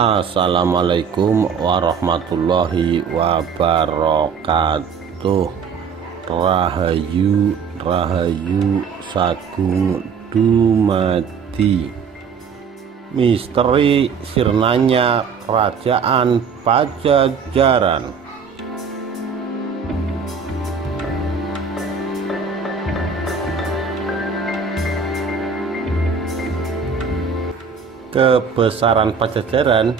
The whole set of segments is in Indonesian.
Assalamualaikum warahmatullahi wabarakatuh. Rahayu Rahayu Sagung dumadi. Misteri sirnanya Kerajaan Pajajaran. Kebesaran Pajajaran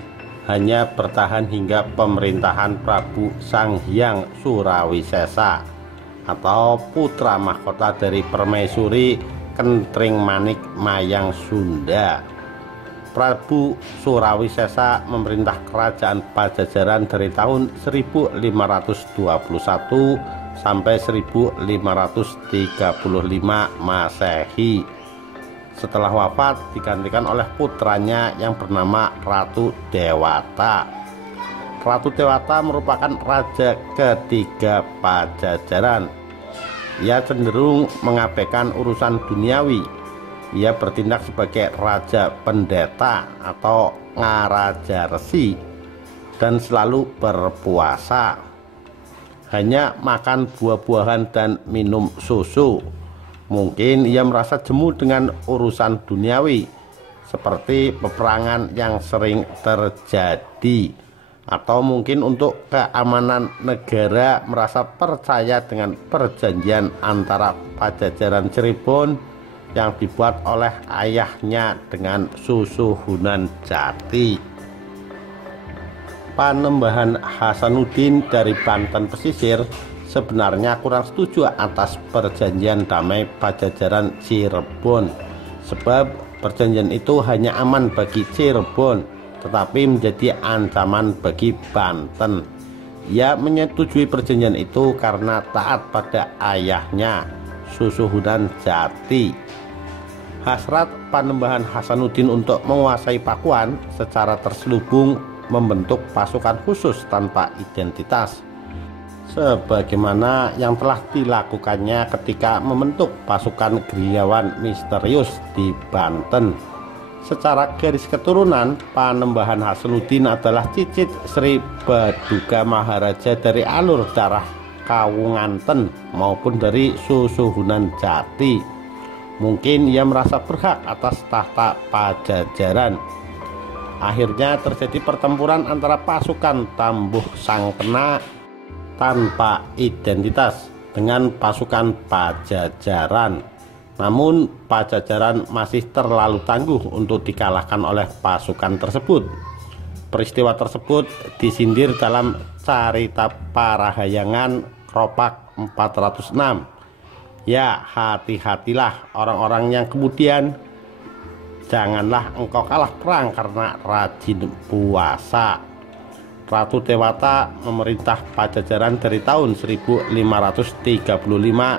hanya bertahan hingga pemerintahan Prabu Sanghyang Surawisesa atau putra mahkota dari Permaisuri Kentring Manik Mayang Sunda. Prabu Surawisesa memerintah kerajaan Pajajaran dari tahun 1521 sampai 1535 Masehi. Setelah wafat digantikan oleh putranya yang bernama Ratu Dewata. Ratu Dewata merupakan raja ketiga Pajajaran. Ia cenderung mengabaikan urusan duniawi. Ia bertindak sebagai raja pendeta atau ngaraja resi dan selalu berpuasa. Hanya makan buah-buahan dan minum susu. Mungkin ia merasa jemu dengan urusan duniawi seperti peperangan yang sering terjadi, atau mungkin untuk keamanan negara merasa percaya dengan perjanjian antara Pajajaran Cirebon yang dibuat oleh ayahnya dengan Susuhunan Jati. Panembahan Hasanuddin dari Banten pesisir sebenarnya kurang setuju atas perjanjian damai Pajajaran Cirebon, sebab perjanjian itu hanya aman bagi Cirebon tetapi menjadi ancaman bagi Banten. Ia menyetujui perjanjian itu karena taat pada ayahnya Susuhunan Jati. Hasrat Panembahan Hasanuddin untuk menguasai Pakuan secara terselubung membentuk pasukan khusus tanpa identitas, sebagaimana yang telah dilakukannya ketika membentuk pasukan gerilyawan misterius di Banten. Secara garis keturunan, Panembahan Hasanuddin adalah cicit Sri Baduga Maharaja dari alur darah Kawunganten maupun dari Susuhunan Jati. Mungkin ia merasa berhak atas tahta Pajajaran. Akhirnya terjadi pertempuran antara pasukan Tambuh Sangkena tanpa identitas dengan pasukan Pajajaran. Namun Pajajaran masih terlalu tangguh untuk dikalahkan oleh pasukan tersebut. Peristiwa tersebut disindir dalam Carita Parahayangan Kropak 406. Ya, hati-hatilah orang-orang yang kemudian janganlah engkau kalah perang karena rajin puasa. Ratu Dewata memerintah Pajajaran dari tahun 1535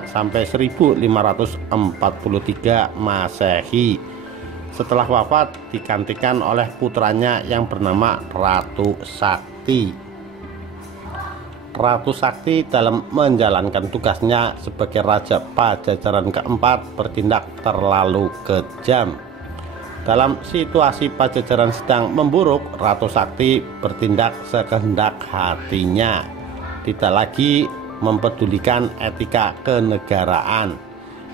sampai 1543 Masehi. Setelah wafat digantikan oleh putranya yang bernama Ratu Sakti. Ratu Sakti dalam menjalankan tugasnya sebagai Raja Pajajaran keempat bertindak terlalu kejam. Dalam situasi Pajajaran sedang memburuk, Ratu Sakti bertindak sekehendak hatinya, tidak lagi mempedulikan etika kenegaraan.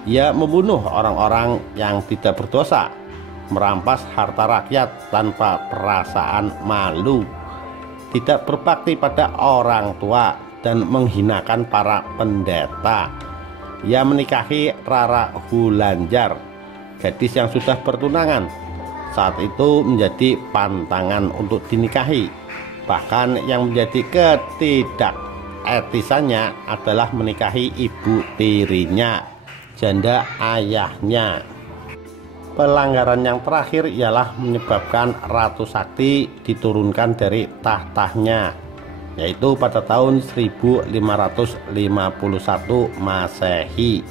Ia membunuh orang-orang yang tidak berdosa, merampas harta rakyat tanpa perasaan malu, tidak berbakti pada orang tua, dan menghinakan para pendeta. Ia menikahi Rara Hulanjar, gadis yang sudah bertunangan. Saat itu menjadi pantangan untuk dinikahi. Bahkan yang menjadi ketidaketisannya adalah menikahi ibu tirinya, janda ayahnya. Pelanggaran yang terakhir ialah menyebabkan Ratu Sakti diturunkan dari tahtanya, yaitu pada tahun 1551 Masehi.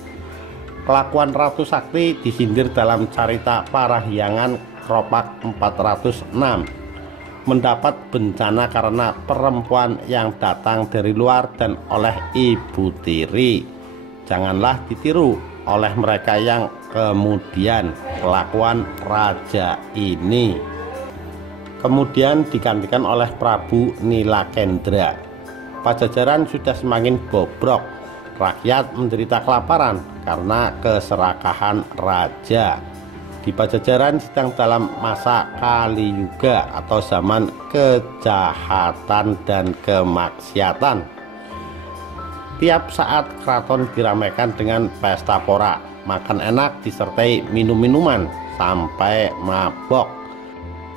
Kelakuan Ratu Sakti disindir dalam Carita Parahyangan Kropak 406. Mendapat bencana karena perempuan yang datang dari luar dan oleh ibu tiri. Janganlah ditiru oleh mereka yang kemudian kelakuan raja ini. kemudian digantikan oleh Prabu Nilakendra. Pajajaran sudah semakin bobrok, rakyat menderita kelaparan karena keserakahan raja. Di Pajajaran sedang dalam masa Kali Yuga atau zaman kejahatan dan kemaksiatan. Tiap saat keraton diramaikan dengan pesta pora, makan enak disertai minum-minuman sampai mabok.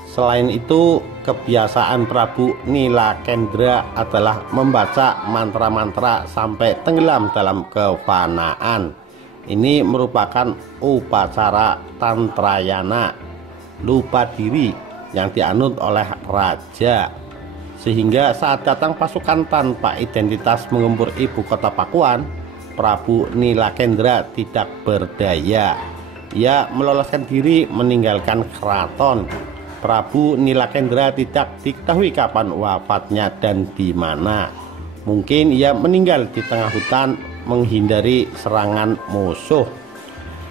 Selain itu, kebiasaan Prabu Nilakendra adalah membaca mantra-mantra sampai tenggelam dalam kefanaan. Ini merupakan upacara tantrayana, lupa diri, yang dianut oleh raja. Sehingga saat datang pasukan tanpa identitas mengempur ibu kota Pakuan, Prabu Nilakendra tidak berdaya. Ia meloloskan diri meninggalkan keraton. Prabu Nilakendra tidak diketahui kapan wafatnya dan di mana. Mungkin ia meninggal di tengah hutan menghindari serangan musuh.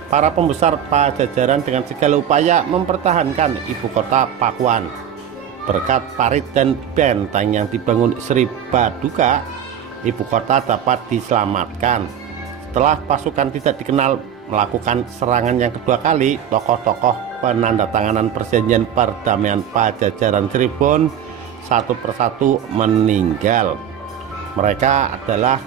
Para pembesar Pajajaran dengan segala upaya mempertahankan ibu kota Pakuan. Berkat parit dan benteng yang dibangun Sri Baduka, ibu kota dapat diselamatkan. Setelah pasukan tidak dikenal melakukan serangan yang kedua kali, tokoh-tokoh penandatanganan perjanjian perdamaian Pajajaran Cirebon satu persatu meninggal. Mereka adalah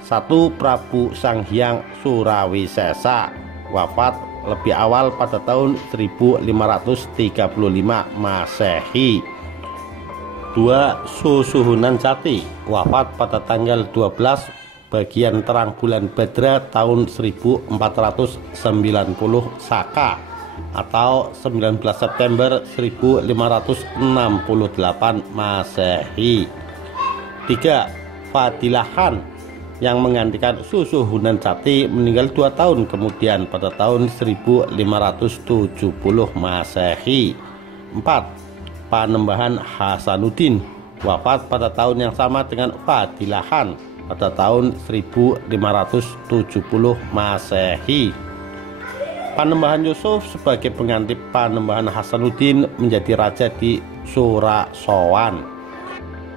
1. Prabu Sanghyang Surawisesa, wafat lebih awal pada tahun 1535 Masehi. 2. Susuhunan Jati, wafat pada tanggal 12 bagian terang bulan Badra tahun 1490 Saka atau 19 September 1568 Masehi. 3. Fadilah Khan yang menggantikan Susuhunan Jati meninggal 2 tahun kemudian pada tahun 1570 Masehi. 4. Panembahan Hasanuddin, wafat pada tahun yang sama dengan Fadilah Khan pada tahun 1570 Masehi. Panembahan Yusuf sebagai pengganti Panembahan Hasanuddin menjadi raja di Surasowan.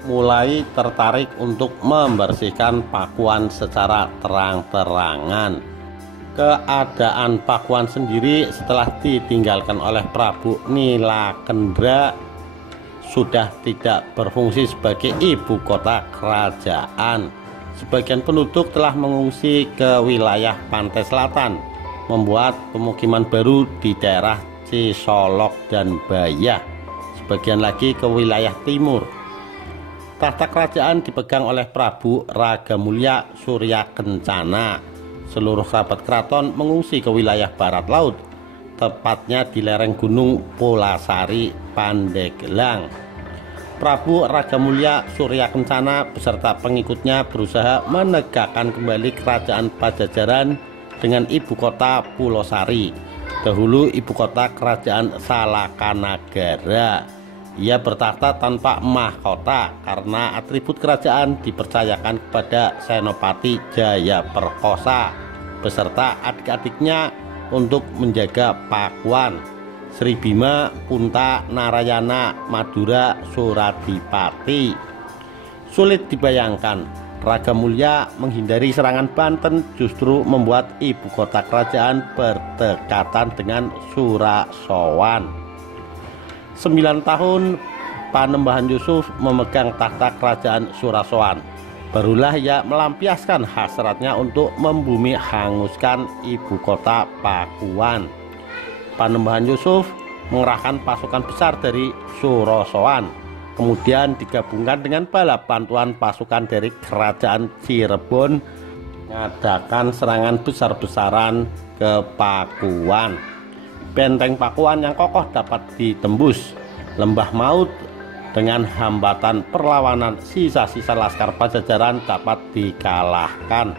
Mulai tertarik untuk membersihkan Pakuan secara terang-terangan. Keadaan Pakuan sendiri setelah ditinggalkan oleh Prabu Nilakendra sudah tidak berfungsi sebagai ibu kota kerajaan. Sebagian penduduk telah mengungsi ke wilayah pantai selatan, membuat pemukiman baru di daerah Cisolok dan Bayah. Sebagian lagi ke wilayah timur. Tahta kerajaan dipegang oleh Prabu Ragamulya Surya Kencana. Seluruh kerabat keraton mengungsi ke wilayah barat laut, tepatnya di lereng gunung Pulasari, Pandeglang. Prabu Ragamulya Surya Kencana beserta pengikutnya berusaha menegakkan kembali kerajaan Pajajaran dengan ibu kota Pulosari, dahulu ibu kota kerajaan Salakanagara. Ia bertahta tanpa mahkota karena atribut kerajaan dipercayakan kepada Senopati Jayaperkosa beserta adik-adiknya untuk menjaga Pakuan, Sri Bima, Punta, Narayana, Madura, Suradipati. Sulit dibayangkan, Ragamulya menghindari serangan Banten justru membuat ibu kota kerajaan berdekatan dengan Surasowan. 9 tahun Panembahan Yusuf memegang tahta kerajaan Surasowan. Barulah ia melampiaskan hasratnya untuk membumi hanguskan ibu kota Pakuan. Panembahan Yusuf mengerahkan pasukan besar dari Surasowan, kemudian digabungkan dengan bala bantuan pasukan dari kerajaan Cirebon mengadakan serangan besar-besaran ke Pakuan. Benteng Pakuan yang kokoh dapat ditembus. Lembah Maut dengan hambatan perlawanan sisa-sisa laskar Pajajaran dapat dikalahkan.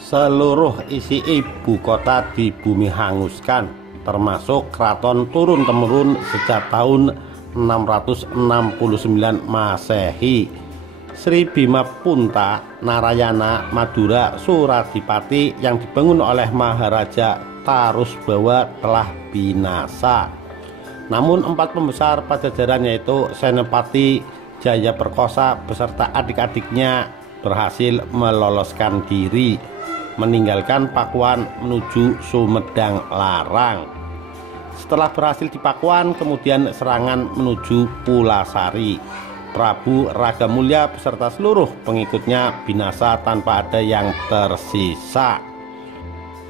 Seluruh isi ibu kota di bumi hanguskan, termasuk keraton turun-temurun sejak tahun 669 Masehi. Sri Bima Punta, Narayana, Madura, Suradipati yang dibangun oleh Maharaja Tarusbawa telah binasa. Namun 4 pembesar Pajajaran yaitu Senopati Jayaperkosa beserta adik-adiknya berhasil meloloskan diri, meninggalkan Pakuan menuju Sumedang Larang. Setelah berhasil di Pakuan, kemudian serangan menuju Pulasari. Prabu Ragamulya beserta seluruh pengikutnya binasa tanpa ada yang tersisa.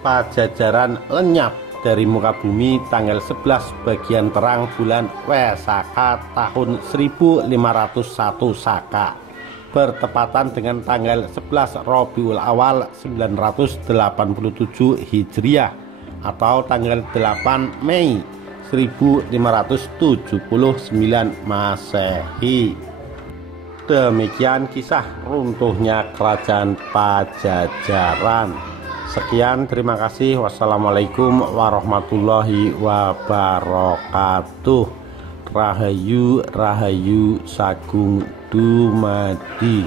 Pajajaran lenyap dari muka bumi tanggal 11 bagian terang bulan Wesaka tahun 1501 Saka, bertepatan dengan tanggal 11 Rabiul Awal 987 Hijriah atau tanggal 8 Mei 1579 Masehi. Demikian kisah runtuhnya kerajaan Pajajaran. Sekian, terima kasih. Wassalamualaikum warahmatullahi wabarakatuh. Rahayu Rahayu Sagung Dumadi.